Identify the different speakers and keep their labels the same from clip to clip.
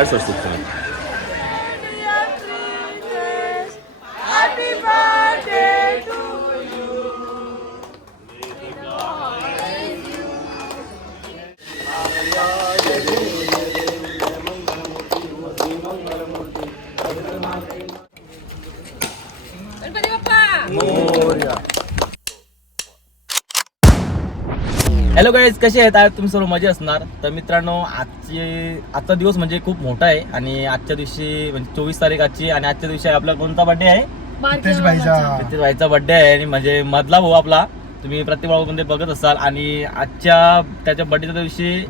Speaker 1: काय सोडतो तुम्ही
Speaker 2: गणपती
Speaker 3: हॅलो गाईज कसे आहेत? आज तुम्ही सर्व मजा असणार. तर मित्रांनो आजचे आजचा दिवस म्हणजे खूप मोठा आहे आणि आजच्या दिवशी म्हणजे चोवीस तारीख आजची आणि आजच्या दिवशी आपला कोणता बर्थडे आहे?
Speaker 2: बारक्या
Speaker 4: भाईचा.
Speaker 3: भाईचा बर्थडे आहे आणि म्हणजे मधला भाऊ आपला. तुम्ही प्रत्येकमध्ये बघत असाल आणि आजच्या त्याच्या बर्थडेच्या दिवशी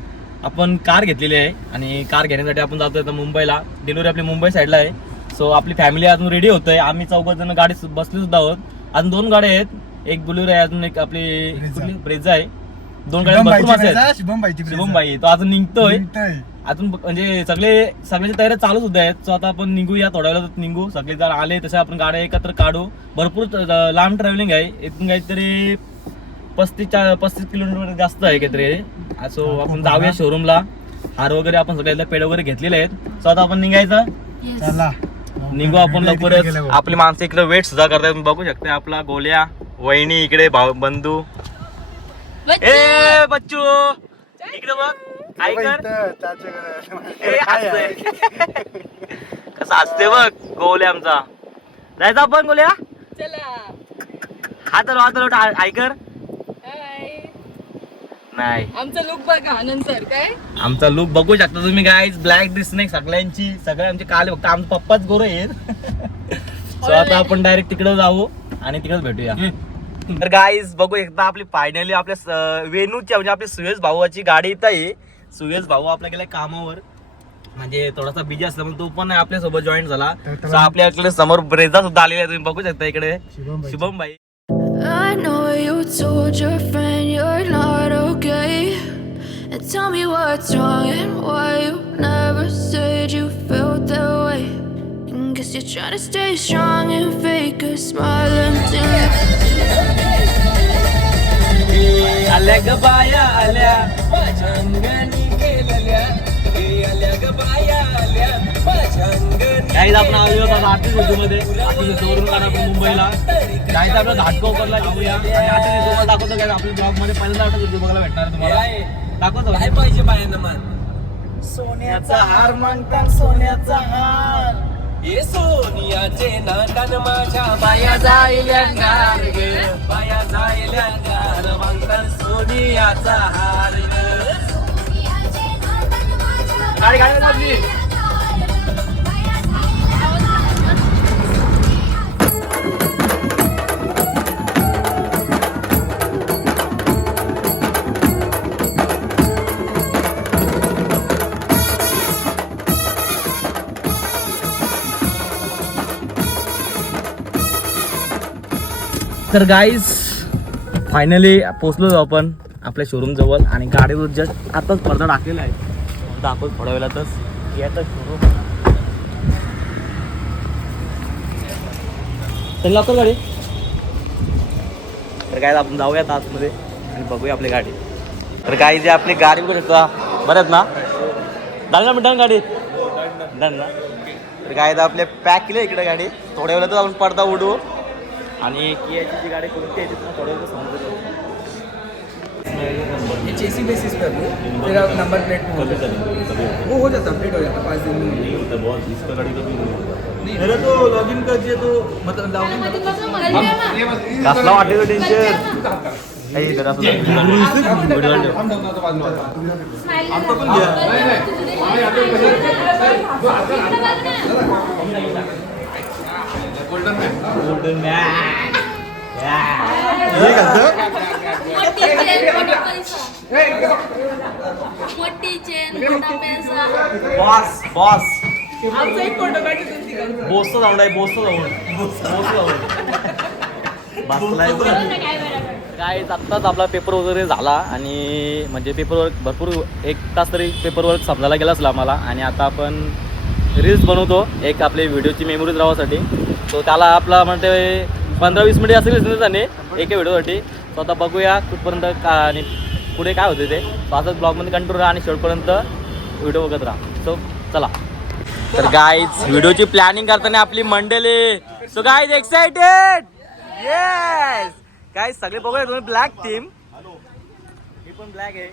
Speaker 3: आपण कार घेतलेली आहे आणि कार घेण्यासाठी आपण जातोय आता मुंबईला. डिलिव्हरी आपली मुंबई साईडला आहे. सो आपली फॅमिली अजून रेडी होतोय. आम्ही चौघ जण गाडी बसले सुद्धा आहोत. अजून दोन गाड्या आहेत. एक बुलेरो आहे अजून एक आपली?
Speaker 4: ब्रेझा
Speaker 3: आहे. दोन गाड्या
Speaker 4: शुभम
Speaker 3: भरपूर माणसं आहेत.
Speaker 4: शुभम.
Speaker 3: शुभम भाई तो अजून निघतोय. अजून म्हणजे सगळे सगळ्याची तयारी चालू सुद्धा आहेत सो आता आपण निघूया थोड्या वेळात निघू. सगळे जर आले तसे आपण गाड्या एकत्र काढू. भरपूर त- लांब ट्रॅव्हलिंग आहे. इथून काहीतरी पस्तीस चा- पस्तीस किलोमीटर जास्त आहे काहीतरी. सो आपण जाऊया शोरूमला हार वगैरे आपण सगळ्याला पेड वगैरे घेतलेले आहेत. सो आता आपण निघायचं.
Speaker 4: चला.
Speaker 3: निघू आपण लवकरच. आपली माणसं इकडे वेट सुद्धा करतायत. तुम्ही बघू शकता आपला गोल्या वहिनी इकडे भाऊ बंधू. ए बच्चू! इकडे बघ. काय कर. ए, हसतोय. कसा असते बघ गोल्या आमचा. जायचं आपण गोल्या?
Speaker 2: चला.
Speaker 3: हात हात ऐकर. नाही.
Speaker 2: आमचा लुक बघा नंतर काय?
Speaker 3: आमचा लुक बघू शकता तुम्ही काय ब्लॅक दिसणे सगळ्यांची सगळे आमचे काले फक्त आमचा पप्पाच गोर आहेत. सो आता आपण डायरेक्ट तिकडे जाऊ आणि तिकडेच भेटूया. तर गाईज बघू एकदा आपली फायनली आपल्या स- वेणूची म्हणजे आपली सुयश भाऊची गाडी इथं आहे सुयश भाऊ आपला गेलाय कामावर म्हणजे थोडासा बिझी असल्यामुळे तो पण आपल्यासोबत जॉईन झाला आपल्याकडे समोर ब्रेझा सुद्धा आलेला आहे तुम्ही बघू शकता इकडे.
Speaker 4: शुभम
Speaker 3: भाई
Speaker 5: I know you told your friend you're not okay. And tell me what's wrong and why you never said you felt that way. And guess you're trying to stay strong and fake a smile until
Speaker 3: आल्या ग बाया आल्या. माझ्या अंगणी गेलेल्या हे आल्या ग बाया आल्या. माझ्या अंगणी काही आपण आलो होतो आर्थिकमध्ये आर्थिक ऋतूवरून कारण आपण मुंबईला. काही आपलं घाटकोप करला घेऊया आणि आर्थिक ऋतूला दाखवतो काय आपल्या ब्लॉगमध्ये पहिल्यांदा आर्थिक ऋतू बघायला भेटणार आहे तुम्हाला. दाखवतो. काय पाहिजे बायांना मान. सोन्याचा हार मागतात सोन्याचा हार.
Speaker 6: ये सोनियाचे नाटन माझ्या बाया जायल्या गार ग. बाया जायल्या गार मागतात सोनियाचा हार ग.
Speaker 3: गाडी गाडी तर गाईज फायनली पोचलो आपण आपल्या शोरूम जवळ आणि गाडीवर जस्ट आताच पडदा टाकलेला आहे. दाखवत थोड्या वेळातच यातच शोरूम चल लवकर गाडी. तर काय आपण जाऊयात आतमध्ये आणि बघूया आपली गाडी. तर काय जे आपली गाडी कुठे बरं आहेत ना? डन ना मिठान गाडी डन ना? तर काय तर आपले पॅक केले इकडे गाडी. थोड्या वेळातच आपण पडदा उडू आणि कियाची जी गाडी कोणती आहे ती तुम्हाला थोड्या वेळात समजेल
Speaker 7: चेसी बेसिस पे फिर आप नंबर प्लेट में हो जाता है वो हो जाता अपडेट हो जाता पाँच दिन में नहीं मेरा तो लॉगिन कर दिया तो मतलब लॉगिन
Speaker 3: कसला वाटेल टेन्शन काही इथं असं
Speaker 7: गया
Speaker 2: मोठी चेन, पैसा.
Speaker 3: बॉस बॉस
Speaker 2: आमचा एक फोटो काढतो
Speaker 3: बोसचं जाऊन आहे बोसचं जाऊन. बोसचं जाऊन. बसलाय काय आत्ताच आपला पेपर वगैरे झाला आणि म्हणजे पेपर वर्क भरपूर एक तास तरी पेपर वर्क समजायला गेला असला आम्हाला. आणि आता आपण रील्स बनवतो. एक आपली व्हिडिओची मेमोरीज राहण्यासाठी तो त्याला आपला म्हणते पंधरा वीस मिनिट असेल त्याने एका व्हिडिओसाठी तो आता बघूया कुठपर्यंत का आणि पुढे काय होते ते. तो असंच ब्लॉगमध्ये कंट्रोल राहा आणि शेवटपर्यंत व्हिडिओ बघत राहा. सो चला. तर गाईज व्हिडिओची प्लॅनिंग करताना आपली मंडळी. So guys excited yes guys सगळे बघूया तुम्ही ब्लॅक टीम पण ब्लॅक आहे.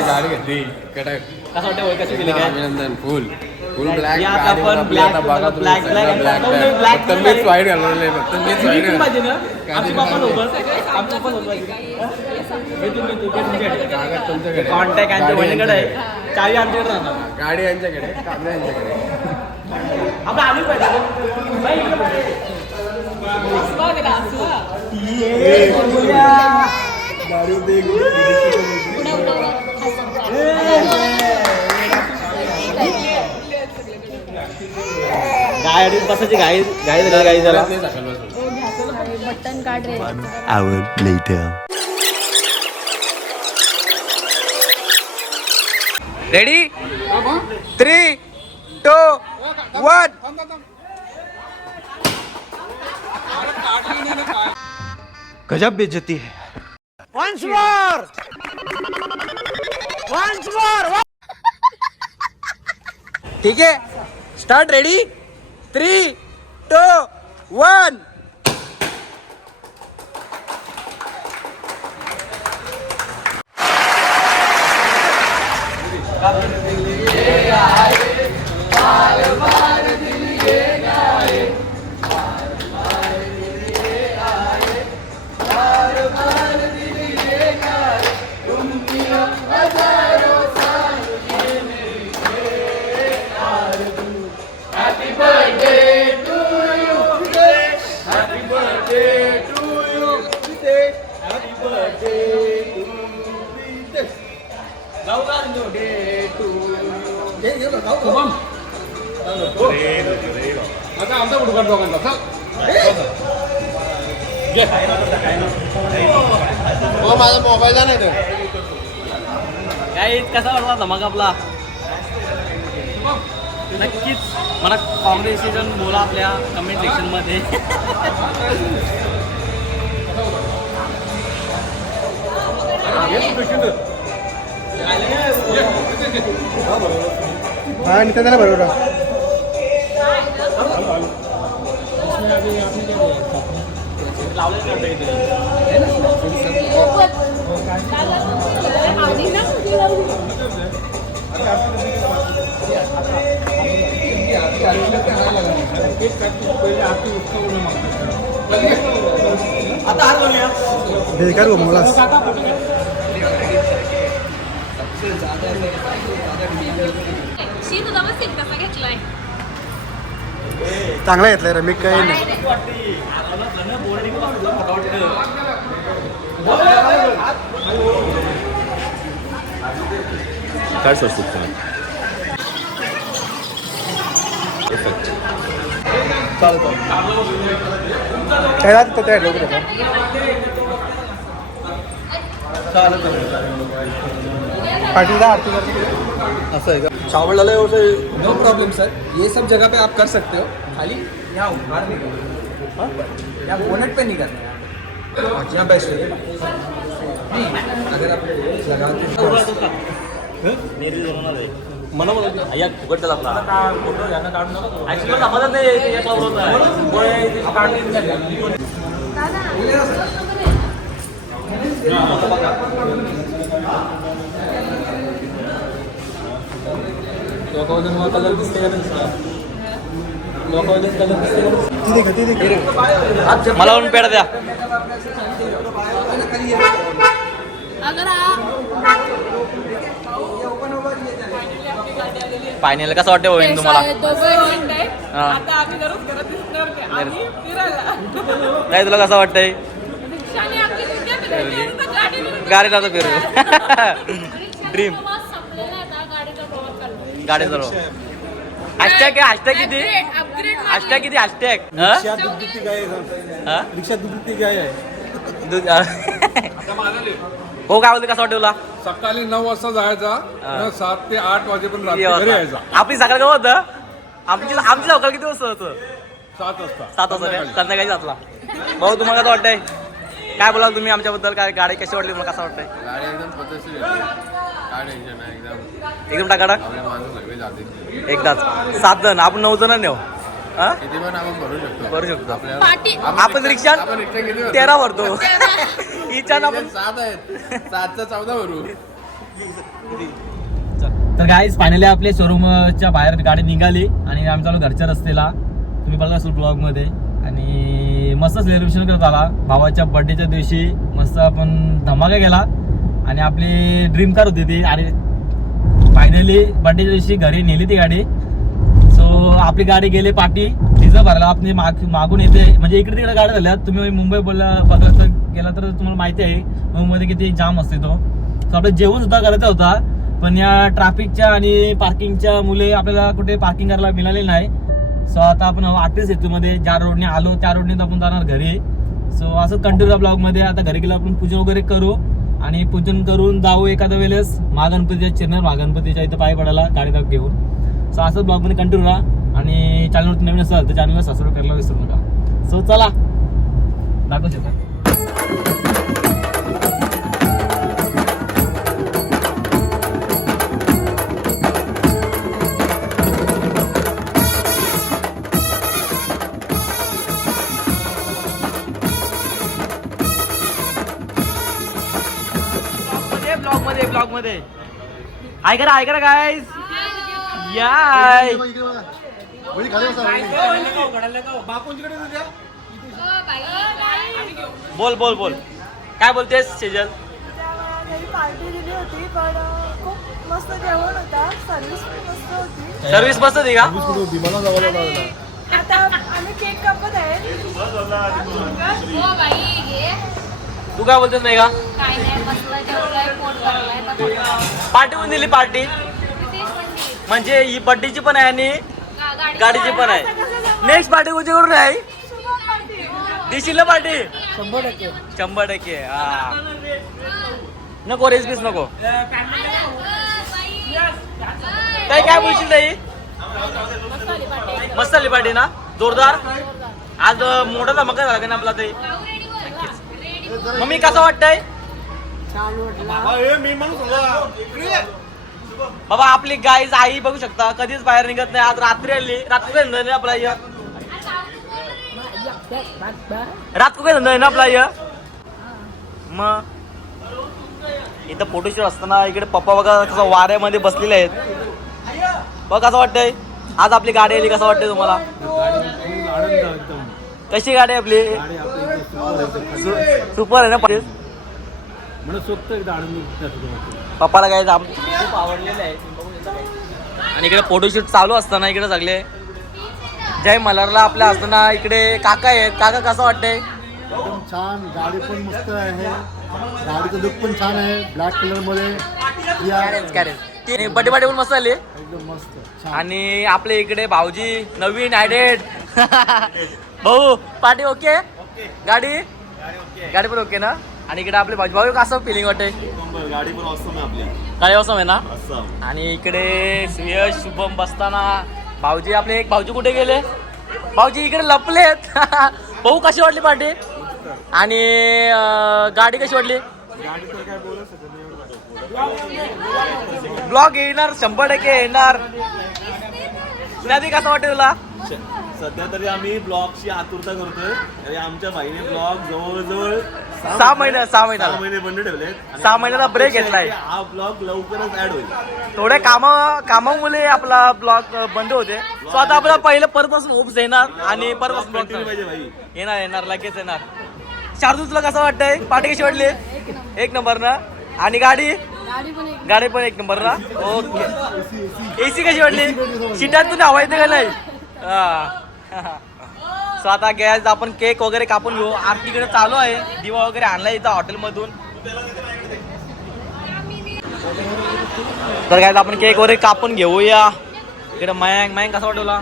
Speaker 7: गाडी घेतली. कडक.
Speaker 3: कसं वाटतं होय कशी दिली काय
Speaker 7: अभिनंदन फुल फुल ब्लॅक
Speaker 3: आता पण black, black, black,
Speaker 7: फक्त मीच वाईट घालवले फक्त मीच वाईट
Speaker 3: पण पाहिजे ना?
Speaker 7: घालवले.
Speaker 3: आमची पप्पा सोबत. आमची पप्पा
Speaker 7: कागद तुमच्याकडे.
Speaker 3: कॉन्टॅक्ट
Speaker 7: गाडी
Speaker 3: बहिणीकडे
Speaker 7: यांच्याकडे.
Speaker 3: आहे चावी आमच्याकडे राहणार.
Speaker 7: गाडी यांच्याकडे.
Speaker 3: आपण आम्ही पाहिजे. बाई, इकडे पाहिजे.
Speaker 2: बघ ना, असं.
Speaker 3: गाय आणि बसायची गाई गाई झाली गाई झाला
Speaker 7: नाही टाकलं बसून.
Speaker 2: बटन काढ रे
Speaker 7: रेडी थ्री टू वन
Speaker 4: गजब बेइज्जती है Once more! Once more!
Speaker 7: ठीक आहे start ready three two one माझा मोबाईल नाही तो
Speaker 3: काय कसा वाटला धमाका आपला नक्कीच मला कॉंग्रेसेशन बोला आपल्या कमेंट सेक्शन
Speaker 4: हा निघता त्याला बरोबर बेकार हो मला चांगला घेतलाय रे मी काही नाही
Speaker 3: काय सर
Speaker 4: काय राहत होतं त्या लवकर
Speaker 7: का? चावल डाला नो प्रॉब्लम सर ये सब जगह पे आप कर सकते हो. खाली यहाँ बाहर नहीं करना। हाँ? यहाँ बोनेट पे नहीं करना। है यहाँ बेस्ट है नहीं अगर आप लगाते
Speaker 3: मला बोलत या फुकट त्याला आपला. फोटो घ्या ना काढून ऍक्च्युली मला मदत नाही ते एक होतं. कलर दिसते का कलर दिसते का
Speaker 4: ती देख ती देख.
Speaker 3: मला पण पेड द्या.
Speaker 2: अगर
Speaker 3: फायनल कसं वाटतं होईन तुम्हाला. हा.
Speaker 2: आता आम्ही दररोज करत दिसणार नाही. आम्ही फिरायला.
Speaker 3: काय तुला कसं वाटतंय?
Speaker 2: रिक्षाने गाडीने
Speaker 3: गाडी जातो फिरू ड्रीम
Speaker 2: प्रवास संपलेला आहे आता, गाडीचा प्रवास चालू आहे.
Speaker 3: गाडी चालव हॅशटॅग काय हॅशटॅग किती. हॅशटॅग किती हॅशटॅग
Speaker 4: रिक्षा गाय आहे
Speaker 3: हो? काय बोलते कसं वाटतं तुला?
Speaker 1: सकाळी नऊ वाजता जायचा
Speaker 3: हा.
Speaker 1: आणि सात ते आठ वाजेपर्यंत
Speaker 3: किती
Speaker 1: रात्री घरी
Speaker 3: वाजता?
Speaker 1: यायचा.
Speaker 3: आपली सकाळ केव्हा होतं? आमची आमची सकाळ किती वाजता होतं?
Speaker 1: सात वाजता.
Speaker 3: सात वाजता
Speaker 1: संध्याकाळी.
Speaker 3: संध्याकाळी जातला भाऊ तुम्हाला कसं वाटतंय? काय बोलाल तुम्ही आमच्याबद्दल? काय गाडी कशी वाटली तुम्हाला? कसं वाटतंय?
Speaker 7: गाडी एकदम पद्धतशीर आहे. काय टेन्शन नाही एकदम.
Speaker 3: एकदम टाकाटाक
Speaker 7: आपल्या माणसं सगळे जातील.
Speaker 3: एकदाच. सात जण आपण नऊ जण नेऊ हा?
Speaker 1: किती पण आपण भरू शकतो.
Speaker 3: करू शकतो.
Speaker 5: पार्टी
Speaker 3: आपण रिक्षा
Speaker 1: आपण रिक्षा किती भरतो?
Speaker 3: तेरा. भरतो आपण
Speaker 1: सात आहेत. सातचा चौदा भरू.
Speaker 3: तर गाईज फायनली आपल्या शोरूमच्या बाहेर गाडी निघाली आणि आम्ही चालू घरच्या रस्त्याला. तुम्ही बघा असेल ब्लॉगमध्ये. आणि मस्त सेलिब्रेशन करत आला. भावाच्या बर्थडेच्या दिवशी मस्त आपण धमाका गेला आणि आपली ड्रीम कार होती ती. आणि फायनली बर्थडेच्या दिवशी घरी नेली ती गाडी. सो आपली गाडी गेली पाठी तिचं भरला. आपली माग मागून येते म्हणजे इकडे तिकडे गाड्या झाल्या. तुम्ही मुंबई बोलला बघला तर गेला तर तुम्हाला माहिती आहे. मुंबईमध्ये किती जाम असते तो. सो आपलं जेवण सुद्धा करायचा होता. पण या ट्रॅफिकच्या आणि पार्किंगच्या मुले आपल्याला कुठे पार्किंग करायला मिळाले नाही. सो आता आपण आठवीस सेतूमध्ये ज्या रोडने आलो त्या रोडने आपण जाणार घरी. सो असं कंटिन्यू ब्लॉगमध्ये आता घरी गेलो आपण पूजन वगैरे करू. आणि पूजन करून जाऊ एखाद्या वेळेस महागणपतीच्या चिरणार महागणपतीच्या इथं पाय पडायला गाडी घेऊन. सो असं ब्लॉगमध्ये कंटिन्यू राहा. आणि चॅनलवरती नवीन असाल तर चॅनलला सबस्क्राईब करायला विसरू नका. सो चला. दाखवू शकता मध्ये. ऐका ना ऐका ना गाईज याय बोल बोल बोल. काय बोलतेस सेजल
Speaker 8: त्यांनी पार्टी दिली होती? पण अं, खूप मस्त जेवण होता सर्विस मस्त होती
Speaker 3: सर्विस मस्त होती का
Speaker 8: आता आम्ही केक कापत आहे
Speaker 5: हो
Speaker 3: तू काय बोलतेस नाही का
Speaker 5: काय नाही बसलं जेवलंय पोट भरलाय आता थोडं
Speaker 3: पार्टी पण दिली पार्टी? म्हणजे ही बड्डेची पण आहे आणि
Speaker 5: गा- गाडी
Speaker 3: गाडीची पण आहे. नेक्स्ट पार्टी कोणती करून आहे देशील ना पार्टी
Speaker 4: शंभर टक्के.
Speaker 3: शंभर टक्के हा. नको रेस बीस नको. ताई काय बोलशील ताई? मस्त आली पार्टी ना? जोरदार. आज अं, मोठा धमाका झाला का ना आपला ताई? मम्मी कसं वाटतंय? बाबा आपली गाईज आई बघू शकता. कधीच बाहेर निघत नाही. आज रात्री आली. रात्री काय धंदा आपला इथं? रात को काय धंदा आहे ना आपला इथं? मग? इथं फोटोशूट असताना इकडे पप्पा बघा कसं वाऱ्यामध्ये बसलेले आहेत. बघ कसं वाटतंय. आज आपली गाडी आली कसं वाटतंय तुम्हाला? कशी गाडी आहे आपली? सुपर आहे ना पाटील? पप्पाला काय आम खूप आवडलेलं आहे. आणि इकडे फोटोशूट चालू असताना इकडे सगळे. जय मल्हारला आपल्या असताना इकडे काका आहेत. काका कसं वाटतंय?
Speaker 9: एकदम छान. गाडी पण मस्त आहे. गाडीचं लुक पण छान आहे. ब्लॅक
Speaker 3: कलरमध्ये. बड्डे पार्टी पण मस्त आली
Speaker 9: एकदम मस्त. छान.
Speaker 3: आणि आपल्या इकडे भाऊजी नवीन ॲडेड भाऊ पार्टी ओके गाडी? गाडी पण ओके ना? आणि इकडे आपले भाऊ भाऊ कसं फिलिंग वाटतंय?
Speaker 9: गाडी पण असतो ना आपली.
Speaker 3: गाडी असं आहे ना?
Speaker 9: असं
Speaker 3: आणि इकडे सुयश शुभम बसताना. भाऊजी आपले एक भाऊजी कुठे गेले? भाऊजी इकडे लपलेत. भाऊ कशी वाटली पार्टी आणि गाडी कशी वाटली? ब्लॉग येणार शंभर टक्के येणार. नदी कसं वाटते तुला?
Speaker 10: सध्या तरी आम्ही ब्लॉगची आतुरता करतोय. आणि आमच्या बाईने ब्लॉग जवळजवळ
Speaker 3: सहा महिने सहा
Speaker 10: सहा
Speaker 3: महिन्याला.
Speaker 10: महिने बंद ठेवलेत. आणि
Speaker 3: सहा महिन्याचा
Speaker 10: आहे
Speaker 3: घेतलाय.
Speaker 10: हा ब्लॉग लवकरच ऍड होईल.
Speaker 3: थोड्या कामा कामामुळे आपला ब्लॉग बंद होते. सो आता आपला पहिलं परत होप्स येणार आणि परत ब्लॉग
Speaker 10: पाहिजे भाई.
Speaker 3: येणार. येणार लगेच येणार. शार्दू तुला कसं वाटतंय? पार्टी कशी वाटली? एक नंबर. ना? आणि गाडी? गाडी पण एक नंबर. ना? ओके. एसी कशी वाटली? सीटात तुम्ही हवा येते का नाही? सो आता गॅस आपण केक वगैरे कापून घेऊ. आरतीकडे चालू आहे. दिवा वगैरे आणला इथं हॉटेलमधून तर काय आपण केक वगैरे कापून घेऊया. इकडे मयांक मयांक कसा वाटवला?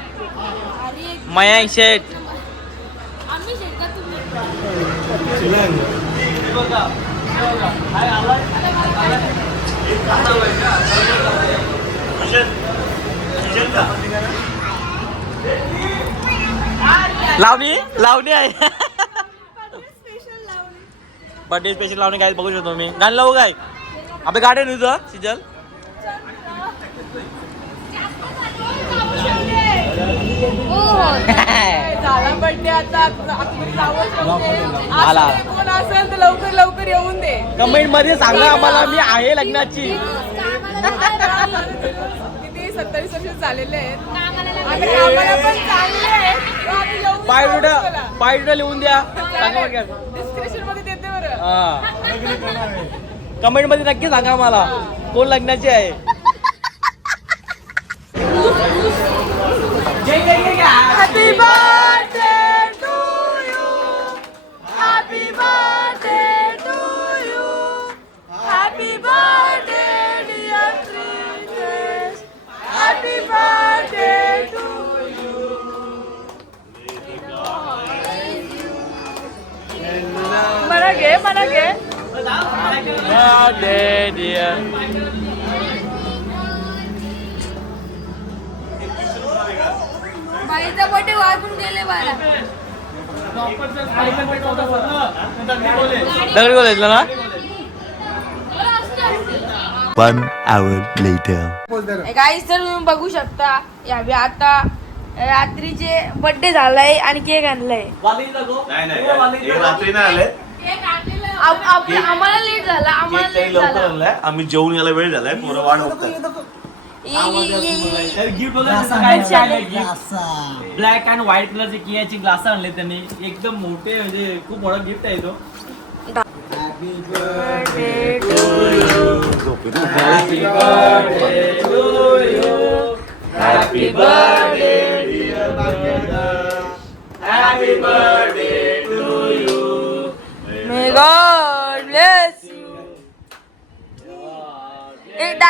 Speaker 3: मयांक शेट लावणी? लावणी आहे. बर्थडे स्पेशल लावणी काय बघू शकतो मी गाणं लावू काय? आपल्या गाडी तुझं सिजल. आला.
Speaker 2: असं ते कोण असेल तर लवकर लवकर येऊन दे
Speaker 3: कमेंटमध्ये सांगा आम्हाला मी आहे लग्नाची.
Speaker 2: सत्तावीस वर्ष झालेले आहेत. आता कामाला पण चांगले आहेत. आम्ही येऊन
Speaker 3: लिहून द्या?
Speaker 2: डिस्क्रिप्शनमध्ये देते बरं.
Speaker 3: हा. कमेंटमध्ये नक्की सांगा आम्हाला. कोण लग्नाची आहे?
Speaker 2: Happy birthday! मला घे.
Speaker 8: बाईचा बर्थडे वाजून गेले
Speaker 3: दगड बोलायचं ना?
Speaker 11: One hour later.
Speaker 8: गाईस तर तुम्ही बघू शकता यावे आता रात्रीचे बर्थडे झालाय आणि केक आणलाय.
Speaker 10: नाही नाही. रात्री नाही आले.
Speaker 8: आप- आम्हाला लेट झाला आम्हाला लेट
Speaker 10: लवकर
Speaker 8: झाला.
Speaker 10: आणलाय आम्ही जेवून यायला वेळ झालाय पोरं वाट बघतात.
Speaker 8: ये- ये- ये- ये-
Speaker 3: गिफ्ट ब्लॅक अँड व्हाईट कलरचे कियाची ग्लास आणले त्यांनी. एकदम मोठे म्हणजे खूप मोठा गिफ्ट आहे तो.
Speaker 8: May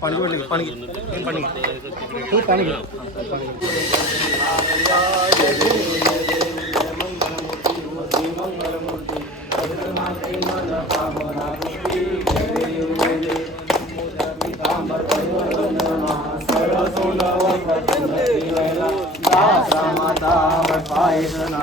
Speaker 2: పనికి పనికి
Speaker 3: పనికి పనికి సరసుల వై పతి వేల దాస మాతా పాయసనా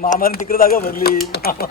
Speaker 10: मामाने तिकडे जागा भरली.
Speaker 11: मामा